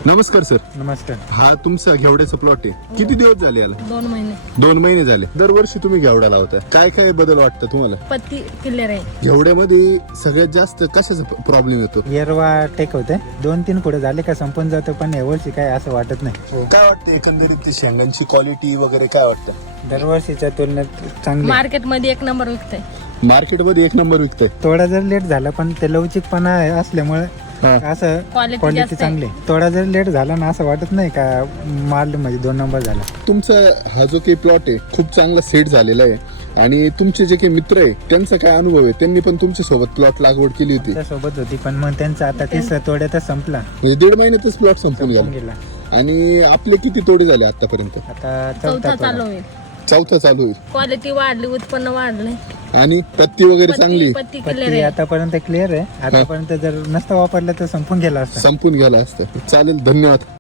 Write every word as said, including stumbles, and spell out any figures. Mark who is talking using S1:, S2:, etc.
S1: नमस्कार सर.
S2: नमस्कार.
S1: हा तुमचा घेवड्याचा प्लॉट आहे. किती दिवस झाले याला?
S3: दोन महिने.
S1: दोन महिने झाले. दरवर्षी तुम्ही घेवडा लावता, काय काय बदल वाटतं तुम्हाला?
S3: पत्ती क्लिअर आहे.
S1: घेवड्यामध्ये सगळ्यात जास्त कशाचा प्रॉब्लेम येतो?
S2: येरवा टेक होते, दोन तीन पुढे झाले का संपून जातो, पण यावर्षी काय असं वाटत नाही.
S1: काय वाटतं एकंदरीत ते शेंगांची क्वालिटी वगैरे काय वाटतं?
S2: दरवर्षीच्या तुलनेत चांगली.
S3: मार्केट मध्ये एक नंबर विकतंय.
S1: मार्केटमध्ये एक नंबर विकतंय.
S2: थोडा जर लेट झाला पण ते लवचिकपणा असल्यामुळे
S1: हा.
S2: असं
S3: Quality
S2: क्वालिटी
S3: जास्त आहे.
S2: चांगली. थोडा जर लेट झाला ना असं वाटत नाही का माल म्हणजे दोन नंबर झाला.
S1: तुमचा हा जो काही प्लॉट आहे खूप चांगला सेट झालेला आहे आणि तुमचे जे काही मित्र आहे त्यांचा काय अनुभव आहे? त्यांनी पण तुमच्या सोबत प्लॉट लागवड केली होती,
S2: सोबत होती, पण मग त्यांचा आता तीस तोड्यातच संपला,
S1: म्हणजे दीड महिन्यातच प्लॉट संपून
S2: संपून
S1: गेला.
S2: गेला.
S1: आणि आपले किती तोडे झाले आतापर्यंत?
S2: आता
S3: चौथा
S2: चौथा
S3: चालू
S2: तोडा.
S3: होईल.
S1: चौथा चालू होईल.
S3: क्वालिटी वाढली, उत्पन्न वाढलंय.
S1: आणि पत्ती वगैरे चांगली
S3: पत्ती क्लिअर
S2: पत्ती
S3: आहे.
S2: आतापर्यंत क्लिअर आहे. आतापर्यंत जर नसतं वापरलं तर संपून गेला असता.
S1: संपून गेला असतं. चालेल, धन्यवाद.